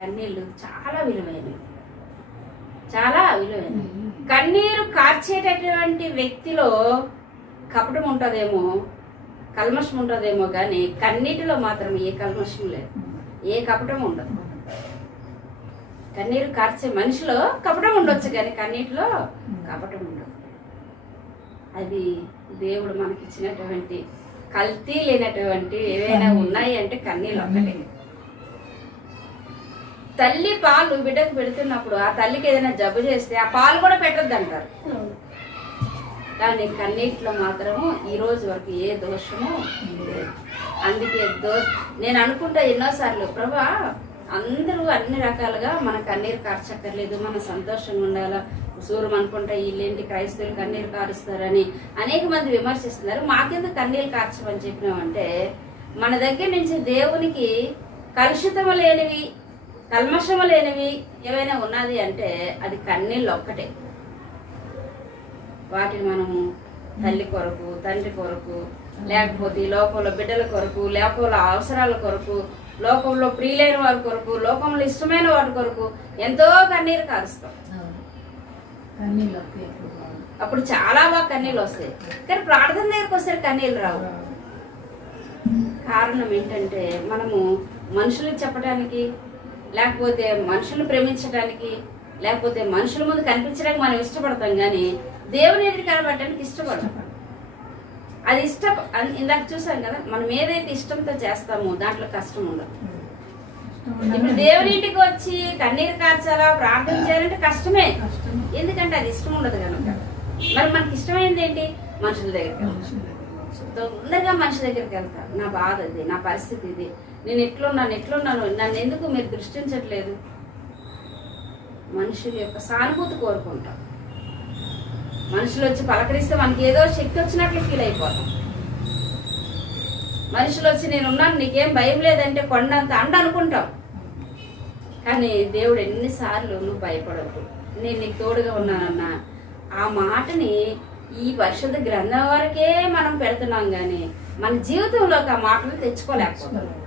కన్నీళ్ళు చాలా విలువైనవి, చాలా విలువైనవి. కన్నీరు కార్చేటటువంటి వ్యక్తిలో కపటం ఉంటుందేమో, కల్మషం ఉంటుందేమో, కానీ కన్నీటిలో మాత్రం ఏ కల్మషం లేదు, ఏ కపటం ఉండదు. కన్నీరు కార్చే మనిషిలో కపటం ఉండొచ్చు, కానీ కన్నీటిలో కపటం ఉండదు. అది దేవుడు మనకిచ్చినటువంటి కల్తీ లేనటువంటి ఏవైనా ఉన్నాయి అంటే కన్నీళ్ళు ఒక్కటే. తల్లి పాలు బిడ్డకు పెడుతున్నప్పుడు ఆ తల్లికి ఏదైనా జబ్బు చేస్తే ఆ పాలు కూడా పెట్టద్దు అంటారు, కానీ కన్నీటిలో మాత్రము ఈ రోజు వరకు ఏ దోషము లేదు. అందుకే నేను అనుకుంటా ఎన్నోసార్లు, ప్రభా అందరూ అన్ని రకాలుగా మన కన్నీరు కార్చక్కర్లేదు, మన సంతోషంగా ఉండాలా. సూర్యం అనుకుంటా వీళ్ళేంటి క్రైస్తవులు కన్నీరు కారుస్తారని అనేక మంది విమర్శిస్తున్నారు. మాకెందుకు కన్నీరు కార్చమని చెప్పినామంటే, మన దగ్గర నుంచి దేవునికి కలుషితము లేనివి, కల్మషము లేనివి ఏవైనా ఉన్నది అంటే అది కన్నీళ్ళు ఒక్కటే. వాటిని మనము తల్లి కొరకు, తండ్రి కొరకు, లేకపోతే ఈ లోకంలో బిడ్డల కొరకు, లోకంలో అవసరాల కొరకు, లోకంలో ప్రియులైన వారి కొరకు, లోకంలో ఇష్టమైన వారి కొరకు ఎంతో కన్నీరు కారుస్తాం. అప్పుడు చాలా బాగా కన్నీళ్ళు వస్తాయి, కానీ ప్రార్థన దగ్గరికి వస్తే కన్నీళ్ళు రావు. కారణం ఏంటంటే మనము మనుషులకు చెప్పడానికి, లేకపోతే మనుషులను ప్రేమించడానికి, లేకపోతే మనుషుల ముందు కనిపించడానికి మనం ఇష్టపడతాం, కానీ దేవుని ఎదురు కనబడటానికి ఇష్టపడతాం. అది ఇందాక చూసాం కదా, మనం ఏదైతే ఇష్టంతో చేస్తామో దాంట్లో కష్టం ఉండదు. ఇప్పుడు దేవుని ఇంటికి వచ్చి కన్నీరు కార్చాలా, ప్రార్థన చేయాలంటే కష్టమే, ఎందుకంటే అది ఇష్టం ఉండదు కనుక. మరి మనకి ఇష్టమైనది ఏంటి? మనుషుల దగ్గరికి తొందరగా మనిషి దగ్గరికి వెళ్తా, నా బాధ ఇది, నా పరిస్థితి ఇది, నేను ఎట్లున్నాను, నన్ను ఎందుకు మీరు దృష్టించట్లేదు. మనుషుల యొక్క సానుభూతి కోరుకుంటాం. మనుషులు వచ్చి పలకరిస్తే మనకి ఏదో శక్తి వచ్చినట్లు ఫీల్ అయిపోతాం. మనుషులు వచ్చి నేనున్నాను, నీకేం భయం లేదంటే కొండంత అండ అనుకుంటాం. కానీ దేవుడు ఎన్నిసార్లు నువ్వు భయపడవద్దు, నేను నీకు తోడుగా ఉన్నానన్నా ఆ మాటని ఈ పరిశుద్ధ గ్రంథం వరకే మనం పెడుతున్నాం, కానీ మన జీవితంలోకి ఆ మాటలు తెచ్చుకోలేకపోతున్నాం.